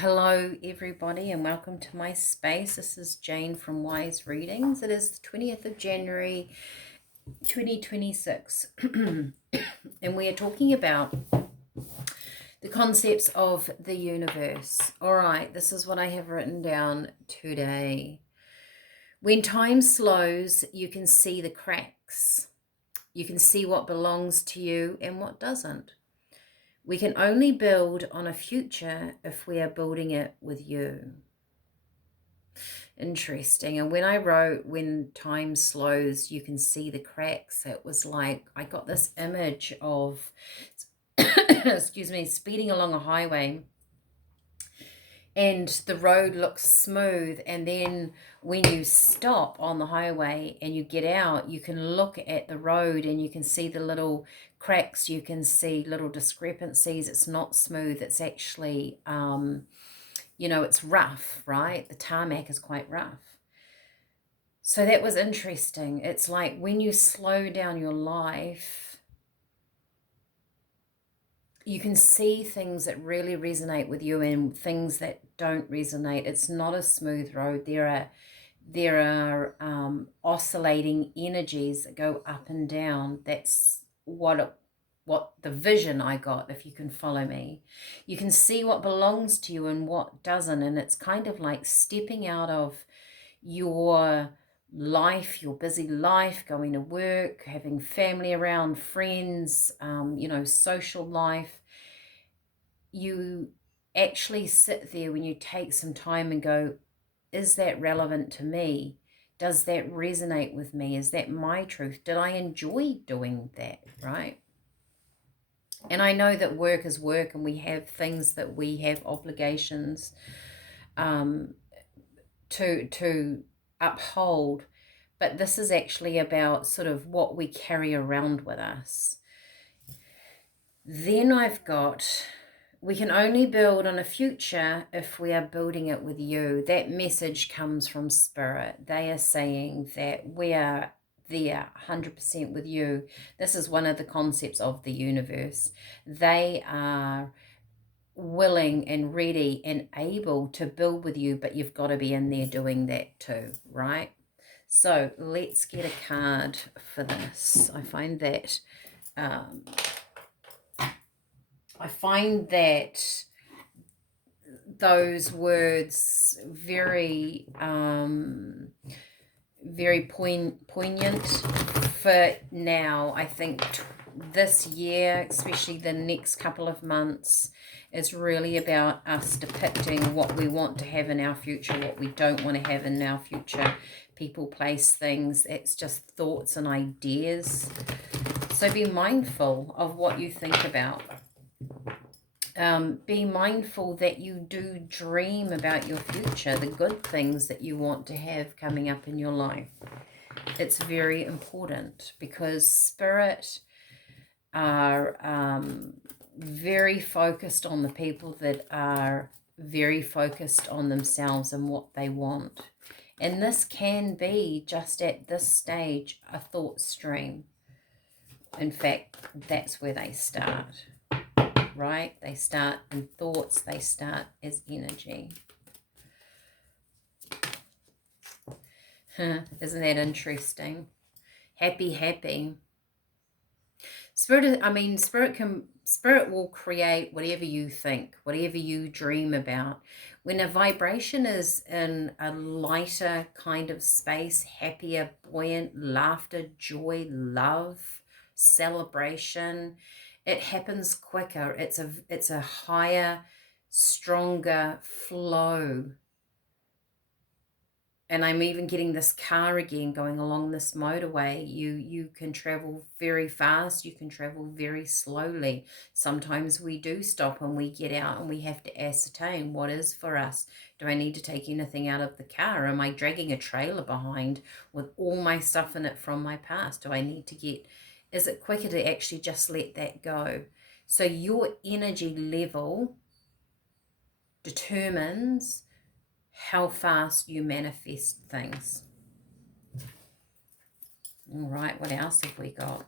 Hello, everybody, and welcome to my space. This is Jane from Wise Readings. It is the 20th of January 2026, and we are talking about the concepts of the universe. All right, this is what I have written down today. When time slows, you can see the cracks. You can see what belongs to you and what doesn't. We can only build on a future if we are building it with you. Interesting. And when I wrote, when time slows, you can see the cracks, it was like I got this image of, excuse me, speeding along a highway and the road looks smooth. And then when you stop on the highway and you get out, you can look at the road and you can see the little cracks, you can see little discrepancies. It's not smooth, it's actually, it's rough, right? The tarmac is quite rough. So that was interesting. It's like when you slow down your life, you can see things that really resonate with you and things that don't resonate. It's not a smooth road. There are oscillating energies that go up and down. That's what the vision I got, if you can follow me. You can see what belongs to you and what doesn't, and it's kind of like stepping out of your life, your busy life, going to work, having family around, friends, social life. You actually sit there when you take some time and go, is that relevant to me? Does that resonate with me? Is that my truth? Did I enjoy doing that, right? And I know that work is work and we have things that we have obligations to uphold, but this is actually about sort of what we carry around with us. Then I've got, we can only build on a future if we are building it with you. That message comes from Spirit. They are saying that we are there 100% with you. This is one of the concepts of the universe. They are willing and ready and able to build with you, but you've got to be in there doing that too, right? So let's get a card for this. I find that those words very very poignant for now. I think this year, especially the next couple of months, is really about us depicting what we want to have in our future, what we don't want to have in our future. People, place, things. It's just thoughts and ideas. So be mindful of what you think about. Be mindful that you do dream about your future, the good things that you want to have coming up in your life. It's very important because Spirit are very focused on the people that are very focused on themselves and what they want. And this can be, just at this stage, a thought stream. In fact, that's where they start, right? They start in thoughts, they start as energy. Isn't that interesting? Happy. Spirit will create whatever you think, whatever you dream about. When a vibration is in a lighter kind of space, happier, buoyant, laughter, joy, love, celebration, it happens quicker. It's a higher, stronger flow. And I'm even getting this car again going along this motorway. You can travel very fast. You can travel very slowly. Sometimes we do stop and we get out and we have to ascertain what is for us. Do I need to take anything out of the car? Am I dragging a trailer behind with all my stuff in it from my past? Do I need to get... Is it quicker to actually just let that go? So your energy level determines how fast you manifest things. All right, what else have we got?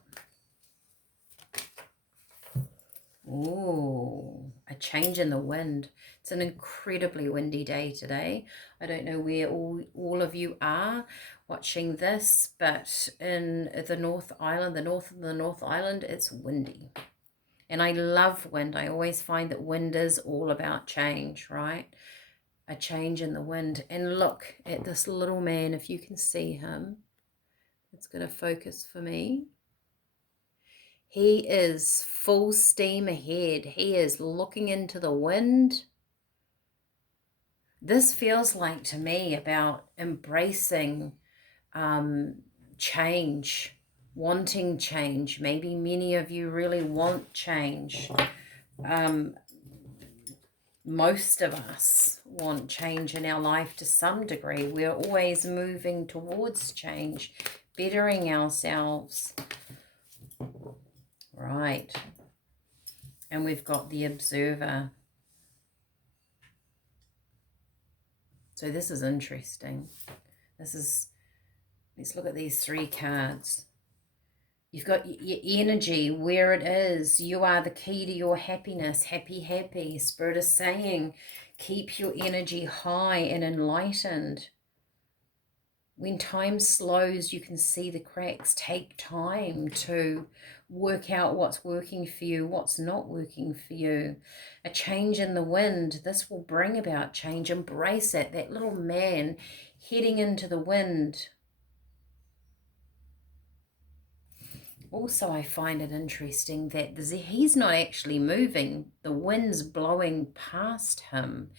Ooh, a change in the wind. It's an incredibly windy day today. I don't know where all of you are watching this, but in the North Island, the north of the North Island, it's windy. And I love wind. I always find that wind is all about change, right? A change in the wind. And look at this little man, if you can see him. It's going to focus for me. He is full steam ahead. He is looking into the wind. This feels like to me about embracing change, wanting change. Maybe many of you really want change. Most of us want change in our life to some degree. We're always moving towards change, bettering ourselves. Right. And we've got the observer. So this is interesting. Let's look at these 3 cards. You've got your energy, where it is. You are the key to your happiness. Happy, happy. Spirit is saying, keep your energy high and enlightened. When time slows, you can see the cracks. Take time to work out what's working for you, what's not working for you. A change in the wind. This will bring about change. Embrace it. That little man heading into the wind. Also, I find it interesting that he's not actually moving. The wind's blowing past him.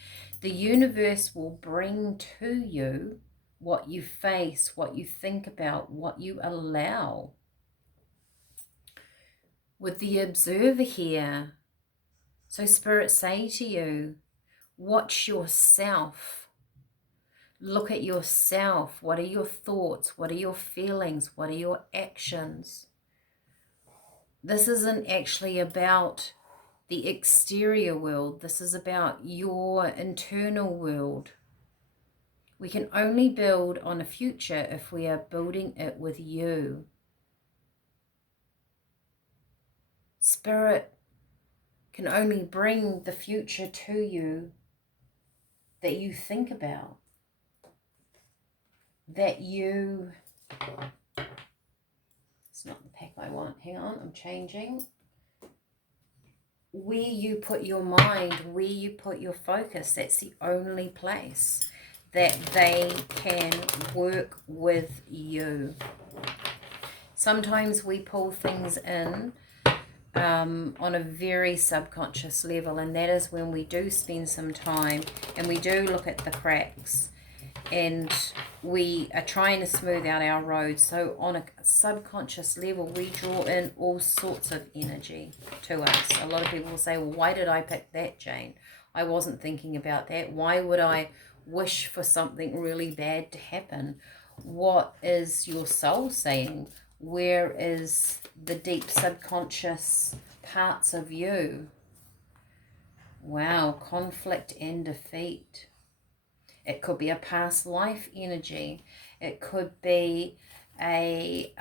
The universe will bring to you what you face, what you think about, what you allow. With the observer here, so Spirit say to you, watch yourself. Look at yourself. What are your thoughts? What are your feelings? What are your actions? This isn't actually about the exterior world. This is about your internal world. We can only build on a future if we are building it with you. Spirit can only bring the future to you that you think about, that you... It's not the pack I want. Hang on, I'm changing. Where you put your mind, where you put your focus, that's the only place that they can work with you. Sometimes we pull things in on a very subconscious level, and that is when we do spend some time and we do look at the cracks and we are trying to smooth out our roads. So on a subconscious level, we draw in all sorts of energy to us. A lot of people will say, well, why did I pick that, Jane? I wasn't thinking about that. Why would I wish for something really bad to happen? What is your soul saying? Where is the deep subconscious parts of you? Wow, conflict and defeat. It could be a past life energy. It could be a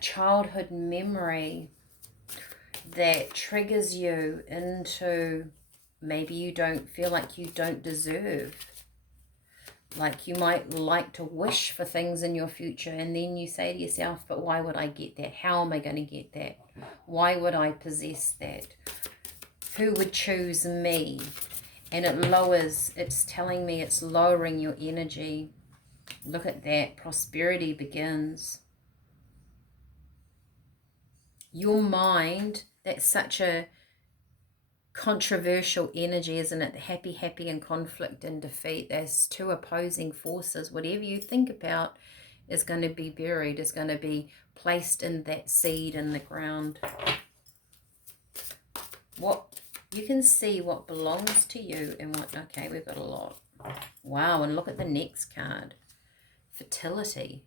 childhood memory that triggers you into maybe you don't feel like you don't deserve. Like you might like to wish for things in your future, and then you say to yourself, but why would I get that? How am I going to get that? Why would I possess that? Who would choose me? And it lowers, it's telling me it's lowering your energy. Look at that. Prosperity begins. Your mind, that's such a controversial energy, isn't it? Happy, happy, and conflict and defeat. There's 2 opposing forces. Whatever you think about is going to be buried, is going to be placed in that seed in the ground. What you can see what belongs to you and what... Okay, we've got a lot. Wow, and look at the next card. Fertility.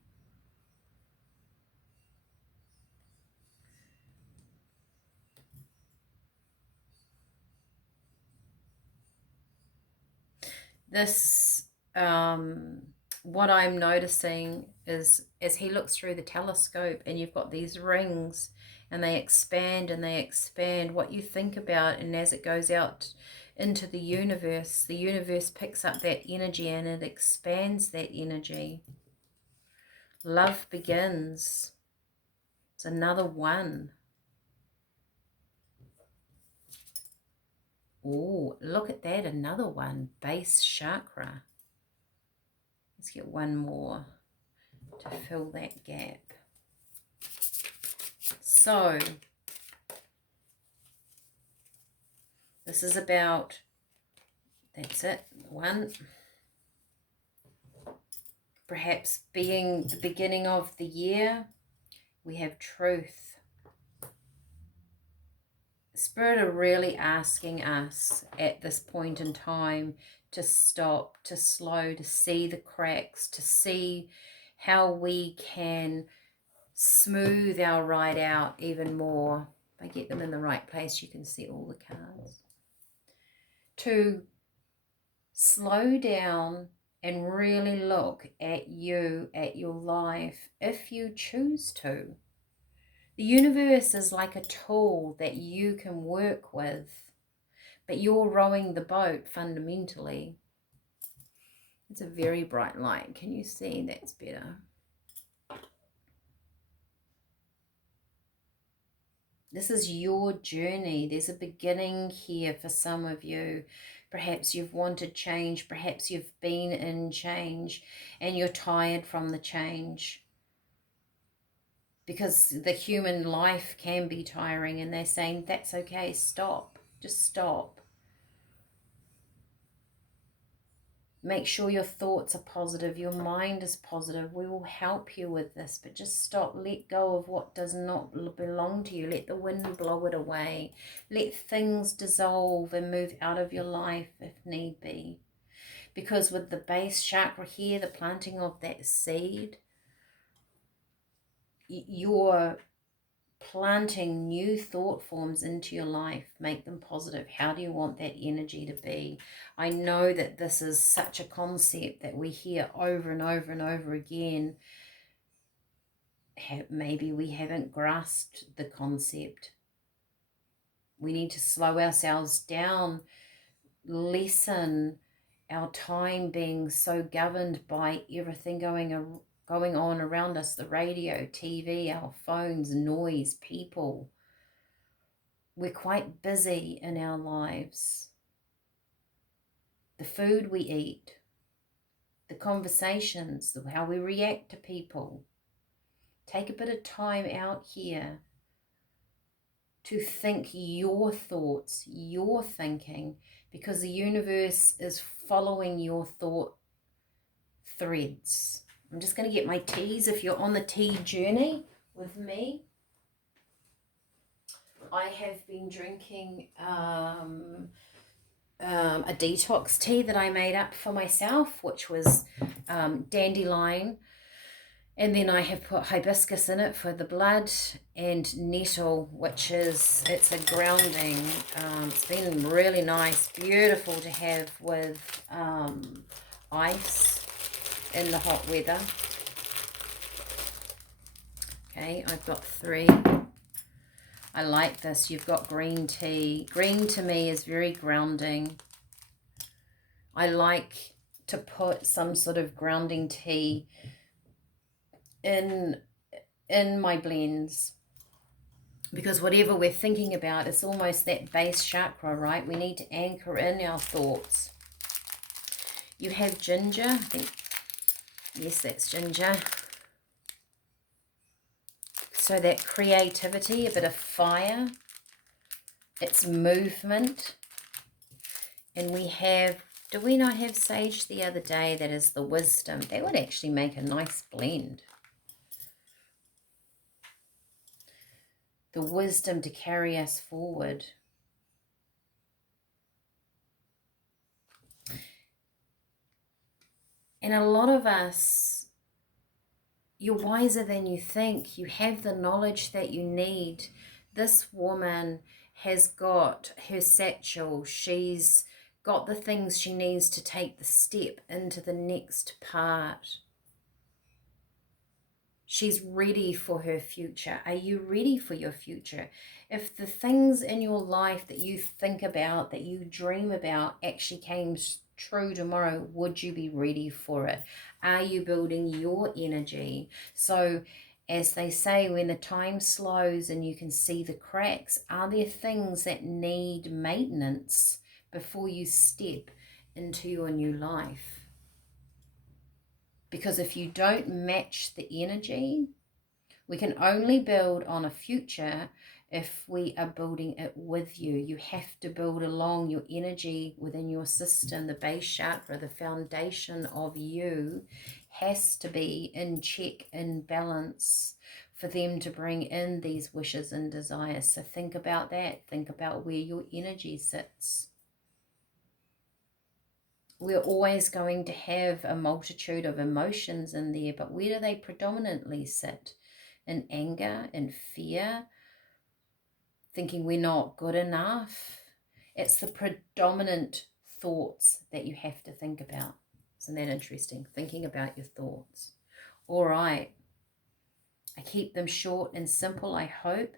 This, what I'm noticing is as he looks through the telescope and you've got these rings and they expand and they expand. What you think about, and as it goes out into the universe picks up that energy and it expands that energy. Love begins. It's another one. Oh, look at that, another one. Base chakra. Let's get one more to fill that gap. So, this is about, that's it, one. Perhaps being the beginning of the year, we have truth. Spirit are really asking us at this point in time to stop, to slow, to see the cracks, to see how we can smooth our ride out even more. If I get them in the right place, you can see all the cards. To slow down and really look at you, at your life, if you choose to. The universe is like a tool that you can work with, but you're rowing the boat fundamentally. It's a very bright light. Can you see? That's better. This is your journey. There's a beginning here for some of you. Perhaps you've wanted change. Perhaps you've been in change and you're tired from the change. Because the human life can be tiring, and they're saying, that's okay, stop. Just stop. Make sure your thoughts are positive, your mind is positive. We will help you with this, but just stop. Let go of what does not belong to you. Let the wind blow it away. Let things dissolve and move out of your life if need be. Because with the base chakra here, the planting of that seed, you're planting new thought forms into your life. Make them positive. How do you want that energy to be? I know that this is such a concept that we hear over and over and over again. Maybe we haven't grasped the concept. We need to slow ourselves down, lessen our time being so governed by everything going on around us, the radio, TV, our phones, noise, people. We're quite busy in our lives. The food we eat, the conversations, how we react to people. Take a bit of time out here to think your thoughts, your thinking, because the universe is following your thought threads. I'm just going to get my teas. If you're on the tea journey with me, I have been drinking a detox tea that I made up for myself, which was dandelion, and then I have put hibiscus in it for the blood, and nettle, which is, it's a grounding. It's been really nice, beautiful to have with ice in the hot weather. Okay, I've got 3. I like this. You've got green tea. Green to me is very grounding. I like to put some sort of grounding tea in my blends, because whatever we're thinking about, it's almost that base chakra, right? We need to anchor in our thoughts. You have ginger. I think, yes, that's ginger. So that creativity, a bit of fire, it's movement. And we have, did we not have sage the other day? That is the wisdom. That would actually make a nice blend. The wisdom to carry us forward. And a lot of us, you're wiser than you think. You have the knowledge that you need. This woman has got her satchel. She's got the things she needs to take the step into the next part. She's ready for her future. Are you ready for your future? If the things in your life that you think about, that you dream about, actually came true tomorrow, would you be ready for it? Are you building your energy? So, as they say, when the time slows and you can see the cracks, are there things that need maintenance before you step into your new life? Because if you don't match the energy, we can only build on a future if we are building it with you. You have to build along your energy within your system. The base chakra, the foundation of you, has to be in check, in balance, for them to bring in these wishes and desires. So think about that. Think about where your energy sits. We're always going to have a multitude of emotions in there, but where do they predominantly sit? In anger, in fear, thinking we're not good enough. It's the predominant thoughts that you have to think about. Isn't that interesting? Thinking about your thoughts. All right. I keep them short and simple, I hope.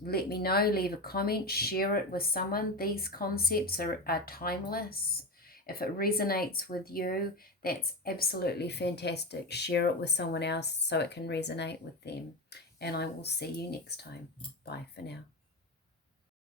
Let me know, leave a comment, share it with someone. These concepts are timeless. If it resonates with you, that's absolutely fantastic. Share it with someone else so it can resonate with them. And I will see you next time. Bye for now.